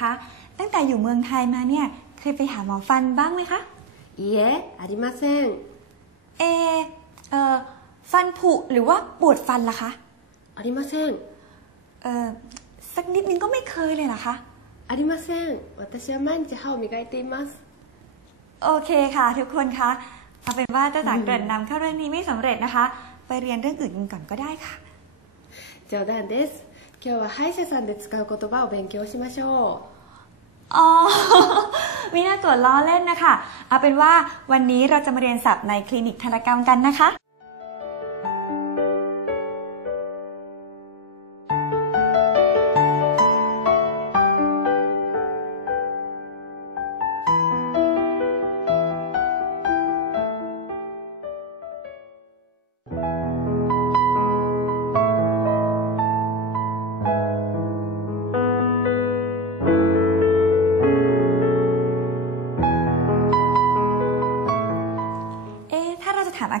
คะ ตั้งแต่อยู่เมืองไทยมาเนี่ย เคยไปหาหมอฟันบ้างไหมคะ いいえありません เอเออฟันผุหรือว่าปวดฟันล่ะคะ ありません เออสักนิดนึงก็ไม่เคยเลยเหรอคะ ありません私は毎日歯を磨いています โอเคค่ะ ทุกคนคะเอาเป็นว่าเจ้าจากเกริ่นนำเข้าเรื่องนี้ไม่สำเร็จนะคะ ไปเรียนเรื่องอื่นกันก่อนก็ได้ค่ะ 冗談です 今日は歯医者さんで使う言葉を勉強しましょう อ๋อ มีน่าตัวล้อเล่นนะคะ เอาเป็นว่าวันนี้เราจะมาเรียนศัพท์ในคลินิกทันตกรรมกันนะคะ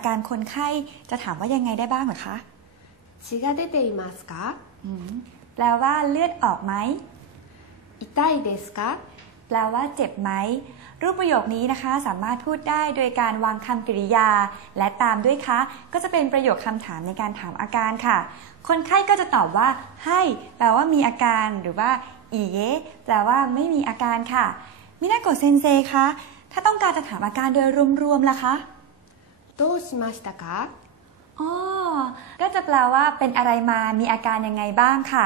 อาการคนไข้ จะถามว่ายังไงได้บ้างเหรอคะ 血が出ていますか อืมแปลว่าเลือดออกไหม 痛いですか แปลว่าเจ็บไหม รูปประโยคนี้นะคะ สามารถพูดได้โดยการวางคำกริยา และตามด้วยคะ ก็จะเป็นประโยคคำถามในการถามอาการค่ะ คนไข้ก็จะตอบว่า ให้ แปลว่ามีอาการ หรือว่า อีเยแปลว่าไม่มีอาการค่ะ มินาโกะเซนเซคะ ถ้าต้องการจะถามอาการโดยรวมๆล่ะคะ どうしましたか อ๋อ ก็จะแปลว่าเป็นอะไรมา มีอาการยังไงบ้างค่ะ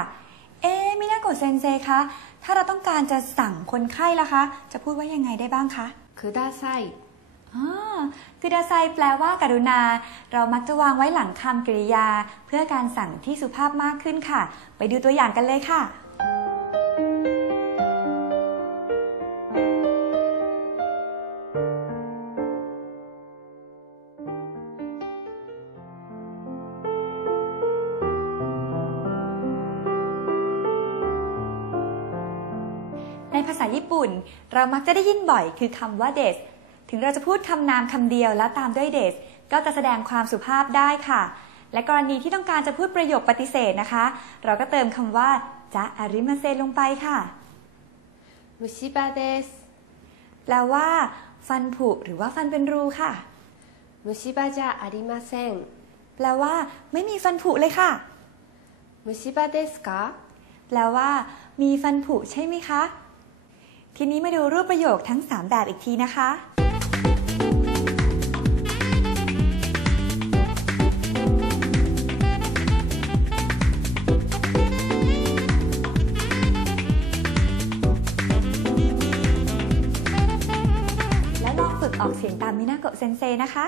เอ๊ะมินาโกะเซนเซคะ ถ้าเราต้องการจะสั่งคนไข้ล่ะคะ จะพูดว่ายังไงได้บ้างคะ ください อ๋อคือดาไซแปลว่าการุณา เรามักจะวางไว้หลังคำกริยา เพื่อการสั่งที่สุภาพมากขึ้นค่ะ ไปดูตัวอย่างกันเลยค่ะ ในภาษาญี่ปุ่น เรามักจะได้ยินบ่อยคือคำว่าเดสถึงเราจะพูดคำนามคำเดียวแล้วตามด้วยเดสก็จะแสดงความสุภาพได้ค่ะ และกรณีที่ต้องการจะพูดประโยคปฏิเสธนะคะ เราก็เติมคำว่าจะอาริมาเซลงไปค่ะมุชิบะเดสแปลว่า ฟันผุหรือว่าฟันเป็นรูค่ะมุชิบะจะอาริมาเซนแปลว่า ไม่มีฟันผุเลยค่ะมุชิบะเดสกะแปลว่า มีฟันผุใช่ไหมคะ ทีนี้มาดูรูปประโยคทั้ง 3 แบบอีกทีนะคะ และลองฝึกออกเสียงตามมินาโกะเซนเซนะคะ